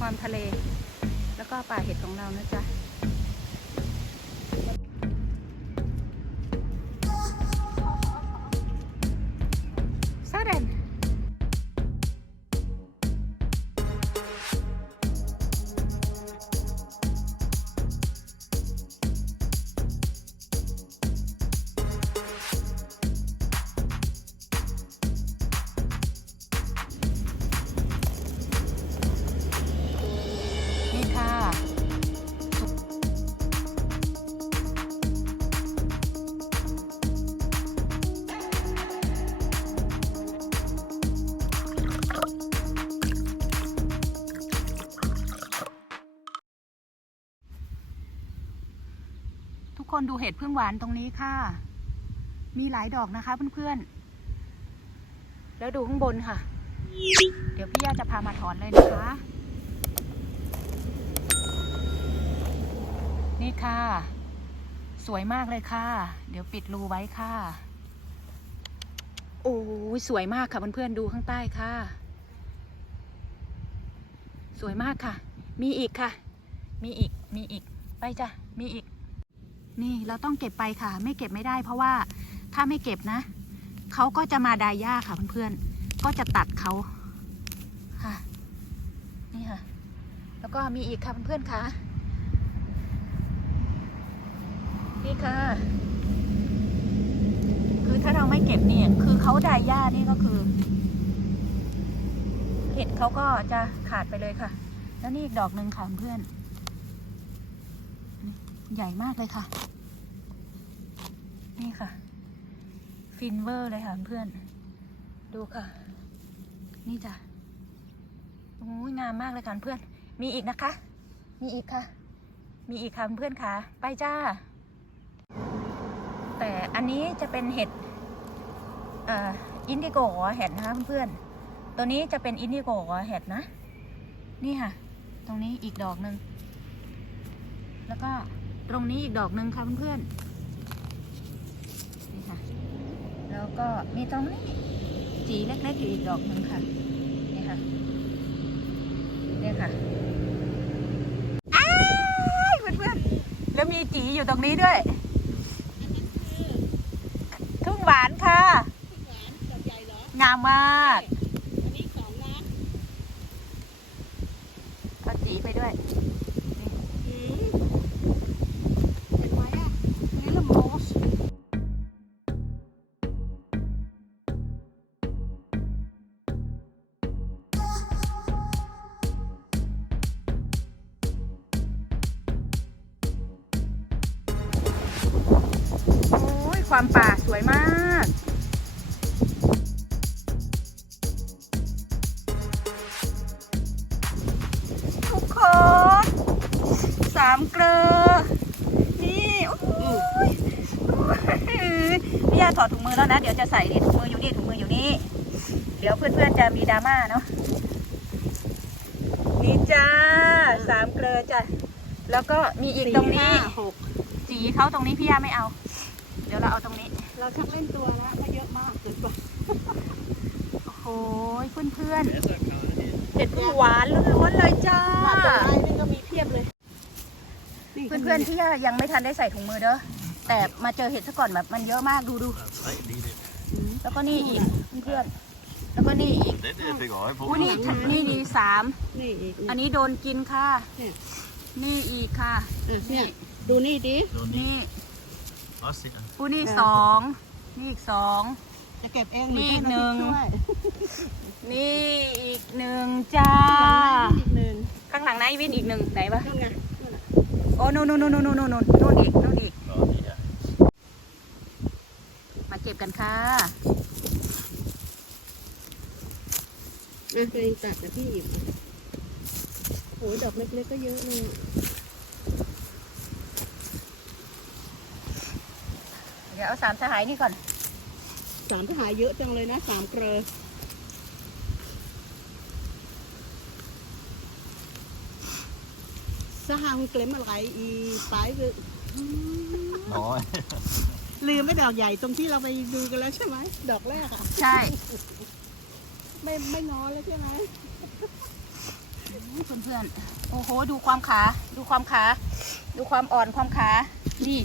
ความทะเล แล้วก็ป่าเห็ดของเรานะจ๊ะ กคนดูเห็ดพึ่งหวานตรงนี้ค่ะ มีหลายดอกนะคะเพื่อนๆ แล้วดูข้างบนค่ะ เดี๋ยวพี่ย่าจะพามาถอนเลยนะคะ นี่ค่ะ สวยมากเลยค่ะ เดี๋ยวปิดรูไว้ค่ะ โอ้ยสวยมากค่ะเพื่อนๆ ดูข้างใต้ค่ะ สวยมากค่ะ มีอีกค่ะ มีอีก มีอีก ไปจ้ะ มีอีก นี่เราต้องเก็บไปค่ะ ไม่เก็บไม่ได้เพราะว่าถ้าไม่เก็บนะ เขาก็จะมาดายหญ้าค่ะเพื่อนๆ ก็จะตัดเขาค่ะ นี่ค่ะ แล้วก็มีอีกค่ะเพื่อนๆค่ะ นี่ค่ะ คือถ้าเราไม่เก็บเนี่ย คือเขาดายหญ้านี่ก็คือ เห็ดเขาก็จะขาดไปเลยค่ะ แล้วนี่อีกดอกหนึ่งค่ะเพื่อน ใหญ่มากเลยค่ะ นี่ค่ะ ฟินเวอร์เลยค่ะเพื่อน ดูค่ะ นี่จ้ะโอ้ยงามมากเลยค่ะเพื่อน มีอีกนะคะ มีอีกค่ะ มีอีกค่ะเพื่อนค่ะ ไปจ้า แต่อันนี้จะเป็นเห็ดเอ่ออินดิโกเห็ดนะคะเพื่อนๆ ตัวนี้จะเป็นอินดิโกเห็ดนะ นี่ค่ะ ตรงนี้อีกดอกหนึ่ง แล้วก็ตรงนี้อีกดอกหนึ่งค่ะเพื่อนๆนี่ค่ะ แล้วก็มีตรงนี้จีเล็กๆอยู่อีกดอกหนึ่งค่ะ นี่ค่ะ นี่ค่ะอ้ายเพื่อนๆ แล้วมีจีอยู่ตรงนี้ด้วย ทุ่งหวานค่ะดอกใหญ่เหรองามมาก ความป่าสวยมากทุกคนสามเกลือนี่โอ้ยพี่ยาถอดถุงมือแล้วนะ เดี๋ยวจะใส่นี่ถุงมืออยู่นี่ถุงมืออยู่นี่เดี๋ยวเพื่อนๆจะมีดราม่าเนาะนี่จ้าสามเกลือจ้ะแล้วก็มีอีกตรงนี้สี่ห้าหกสีเขาตรงนี้พี่ยาไม่เอา ดี๋ยวเราเอาตรงนี้ เราชักเล่นตัวแล้วเพราะเยอะมากเกินกว่าโอ้โหเพื่อนเพื่อนๆเห็ดพึ่งหวานล้วนๆเลยจ้าหน้าตัวไอ้นี่ก็มีเพียบเลย เพื่อนๆที่ยังไม่ทันได้ใส่ถุงมือเด้อแต่มาเจอเห็ดซะก่อนแบบมันเยอะมากดูดูแล้วก็นี่อีกเพื่อนๆแล้วก็นี่อีก Det, det fick jag på. อู้นี่นี่นี่สามนี่อีกอันนี้โดนกินค่ะเนี่ยนี่อีกค่ะเออเนี่ยดูนี่ดินี่ Også se. อู้นี่สองนี่อีกสอง จะเก็บเองนี่รือหนึ่งให้เราช่วยนี่อีกหนึ่งจ้า อีกหนึ่งข้างหลังนายวินอีกหนึ่งไหนวะนั่นไงนั่นน่ะโอ้นู่นนู่นนู่นนู่นนู่นนู่นนู่นอีกนู่นอีก Ja, det er. มาเก็บกันค่ะ อะตัวเองตัดนะพี่หยิบมาโอ้ยดอกเล็กๆก็เยอะเลย เดี๋ยวเอาสามสหายนี่ก่อน สามทหารเยอะจังเลยนะสามเกลอสหางเกลมอะไรอีปลายคือ Nå, ลืมไม่ดอกใหญ่ตรงที่เราไปดูกันแล้วใช่ไหมดอกแรกอะ ใช่ ไม่ไม่งอแล้วใช่ไหมเพื่อนเพื่อนๆโอ้โห ดูความขา ดูความขา ดูความอ่อนความขา นี่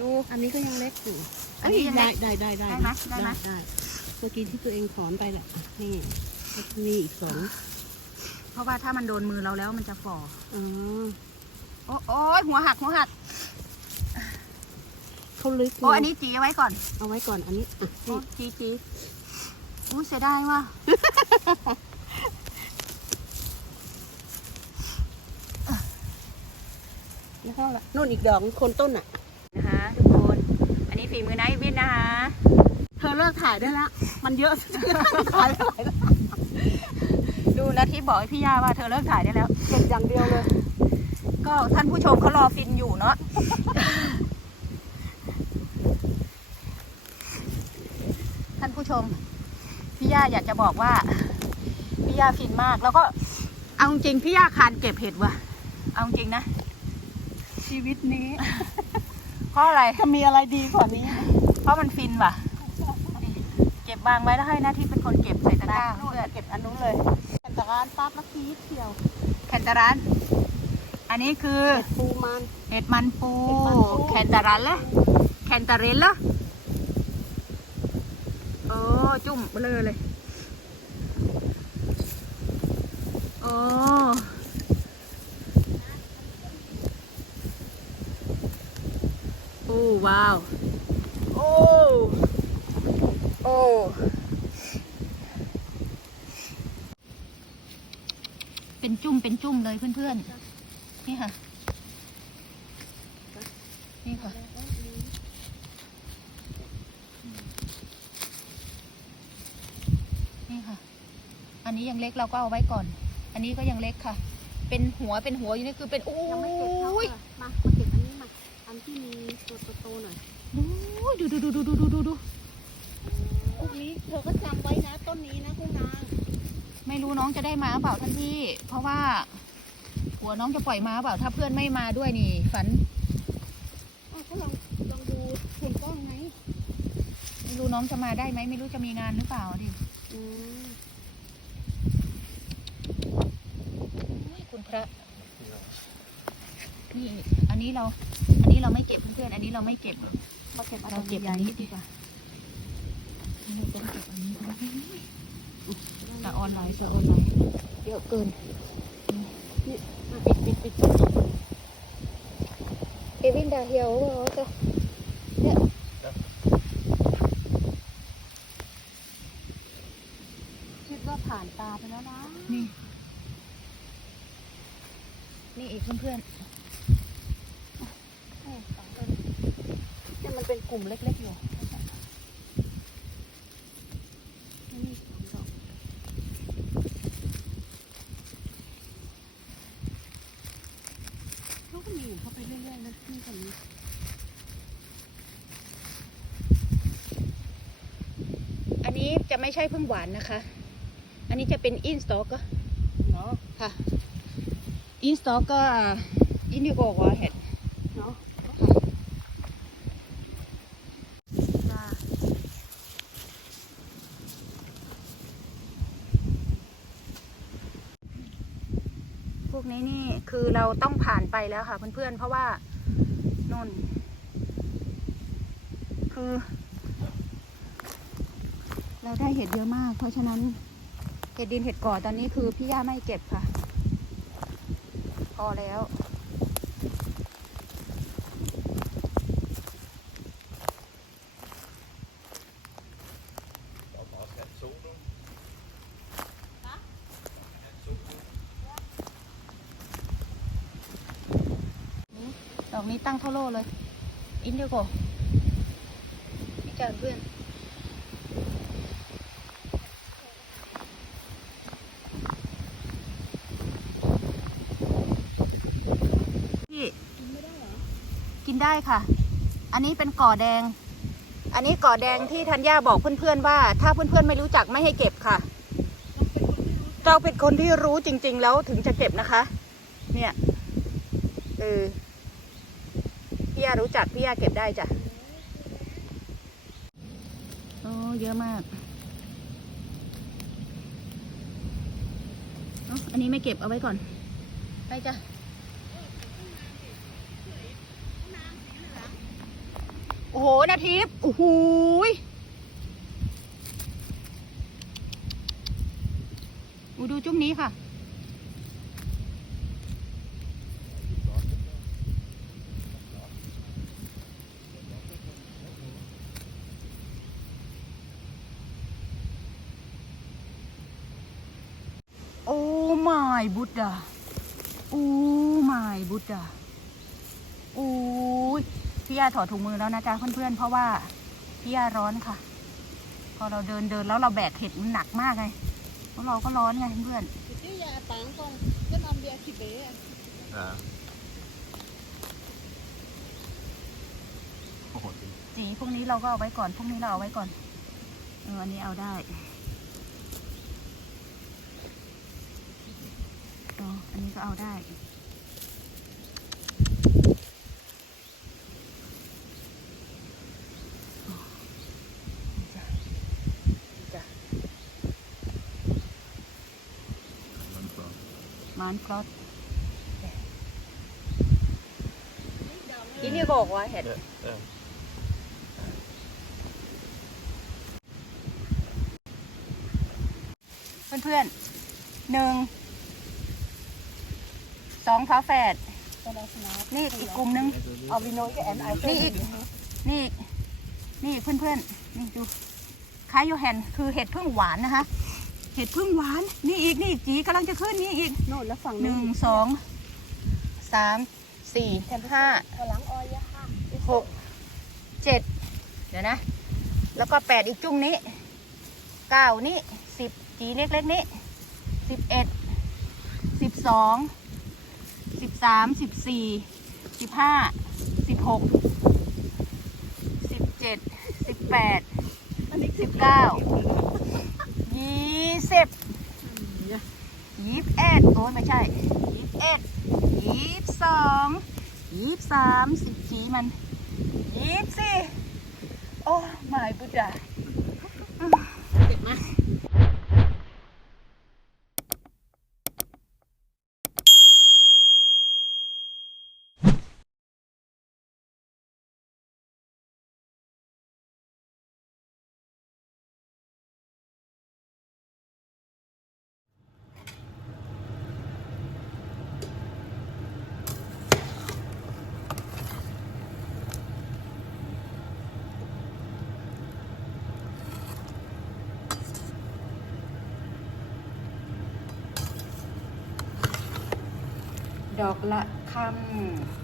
ดู อันนี้ก็ยังเล็กอยู่อันนี้ยังเล็ได้กได้ได้ได้ไหมได้ไหม ได้เมื่อกี้ที่ตัวเองถอนไปแหละอะนี่แล้วก็มีอีกสองเพราะว่าถ้ามันโดนมือเราแล้วมันจะฝ่อ อ๋อโอ้โอ้ยหัวหักหัวหัก เขาลึกโอ้อันนี้จีเอาไว้ก่อนเอาไว้ก่อนอันนี้อะโอ้นี่จีจีอู้เสียดายว่ะแล้วก็นู่นอีกดอกโคนต้นอะนะคะทุกคนอันนี้ ฝีมือนายวินนะคะเธอเลิกถ่ายได้ละมันเยอะ ถ่ายไม่ไหวแล้วดูนาทีบอกให้พี่ยาว่าเธอเลิกถ่ายได้แล้ว เก็บอย่างเดียวเลย ก็ท่านผู้ชมเขารอฟินอยู่เนาะ ท่านผู้ชม พี่ย่าอยากจะบอกว่า พี่ย่าฟินมาก แล้วก็เอาจริงพี่ย่าคานเก็บเห็ดว่ะ เอาจริงนะ ชีวิตนี้ เพราะอะไร จะมีอะไรดีกว่านี้ เพราะมันฟินว่ะนี่เก็บวางไว้แล้วให้หน้าที่เป็นคนเก็บใส่ตะกร้านู่นเพื่อนเก็บอันนู้นเลยแต่ร้านปั๊บแล้วทีเดียวแคนตารันอันนี้คือเห็ดปูมันเห็ดมันปูเห็ดมันปูแคนตารันละแคนตาเรนละโอ้จุ่มเบลอเลยโอ้โอ้ ว้าว โอ้ โอ้เป็นจุ่มเป็นจุ่มเลยเพื่อนๆ นี่ค่ะ นี่ค่ะ นี่ค่ะ อันนี้ยังเล็กเราก็เอาไว้ก่อน อันนี้ก็ยังเล็กค่ะ เป็นหัวเป็นหัวอยู่นี่คือเป็นโอ้ยังไม่เก็บเท่า อันนี้มาอันที่มีตัวโตๆหน่อยโอ้ยดูดูดูดูดูดูดูดูอุ้ยเธอก็จำไว้นะ ต้นนี้นะคุณนางไม่รู้น้องจะได้มาเปล่าท่านพี่ เพราะว่า หัวน้องจะปล่อยมาเปล่าถ้าเพื่อนไม่มาด้วยนี่ ฝันอ้าวก็ลองลองดูส่วนก้อนไงไม่รู้น้องจะมาได้ไหมไม่รู้จะมีงานหรือเปล่าดิอืมโอ้ยคุณพระนี่อันนี้เราอันนี้ เราไม่เก็บเพื่อนๆอันนี้เราไม่เก็บเขาเก็บเราเก็บอันนี้ดีกว่าเราจะเก็บอันนี้นะแต่ออนไลน์จะออนไลน์เยอะเกินปิดปิดปิดเอวินดาเฮียวเหรอจ๊ะคิดว่าผ่านตาไปแล้วนะ นี่ นี่อีกเพื่อนเอ้ยสองต้นเนี่ยมันเป็น กลุ่มเล็ก ๆ อยู่นี่สองดอกเขาก็มีของเขาไปเรื่อยๆนะนี่ก็มีๆอันนี้จะไม่ใช่พึ่งหวานนะคะ อันนี้จะเป็นอินสต็อกก็เนาะค่ะ อินสต็อกก็อินดิโกวอเห็ด เนาะ พว กนี้นี่คือเราต้องผ่านไปแล้วค่ะ เพื่อนๆ เพราะว่านนคือ เราได้เห็ดเยอะมาก เพราะฉะนั้นเห็ดดินเห็ดก่อตอนนี้คือพี่ย่าไม่เก็บค่ะ พอแล้ว ดอก นี้ตั้งเท่าโลเลย อินเดียโกพี่จานเพื่อนพี่กินได้ค่ะ อันนี้เป็นก่อแดง อันนี้ก่อแดงที่ธัญญาบอกเพื่อนๆว่า ถ้าเพื่อนๆไม่รู้จักไม่ให้เก็บค่ะ เราเป็นคนที่รู้จริง ๆ แล้วถึงจะเก็บนะคะ เนี่ย เออ พี่ยารู้จักพี่ยาเก็บได้จ้ะโอ้เยอะมากโอ้เอาอันนี้ไม่เก็บเอาไว้ก่อน ไปจ้ะโอ้โหนาทิพย์โอ้โหยอูดูจุ่มนี้ค่ะ โอ้ my บุตดาโอ้ my บุตดาโอ้ยพี่ยาถอดถุงมือแล้วนะจ๊ะเพื่อนๆ เพราะว่าพี่ยาร้อนค่ะ พอเราเดินเดินแล้วเราแบกเห็ดมันหนักมากไงแล้วเราก็ร้อนไงเพื่อนที่ยาตังกงก็นำเบียร์ขีเบ้ Ja. Åh, det สีพวกนี้เราก็เอาไว้ก่อน พวกนี้เราเอาไว้ก่อน เอออันนี้เอาได้ อ๋ออันนี้ก็เอาได้ men bra. มานครอสอินนี่บอกว่าเห็ด Ja, ja. เพื่อนๆหนึ่ง สองฝาแฝดนี่อีกกลุ่มหนึงเอาวินโนยกับแอนไอนี่อีกนี่อีกนี่อีกเพื่อนๆนี่ดูคล้ายโยแฮนคือเห็ดพึ่งหวานนะคะ เห็ดพึ่งหวาน นี่อีกนี่อีกจีกำลังจะขึ้นนี่อีกโน่นแล้วฝั่งหนึ่งสองสามสี่ห้าหลังออยค่ะหกเจ็ดเดี๋ยวนะ แล้วก็แปดอีกจุ่มนี้เก้านี่สิบจีเล็กๆนี้สิบเอ็ดสิบสอง สามสิบสี่สิบห้าสิบหกสิบเจ็ดสิบแปดสิบเก้ายี่สิบยี่สิบเอ็ดโอ้ยไม่ใช่ยี่สิบเอ็ดยี่สิบสองยี่สิบสามสิบสี่มันยี่สิบสี่โอ้ไม่บุดาเด็กมา ดอกละคำ